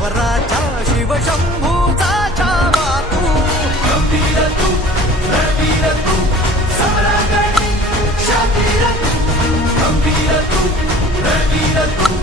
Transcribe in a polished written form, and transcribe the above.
स्वराच्या शिवशंभूचा छावा तू. गंभीर तू, रणवीर तू, समरांगणी शातीर तू. गंभीर तू, रणवीर तू,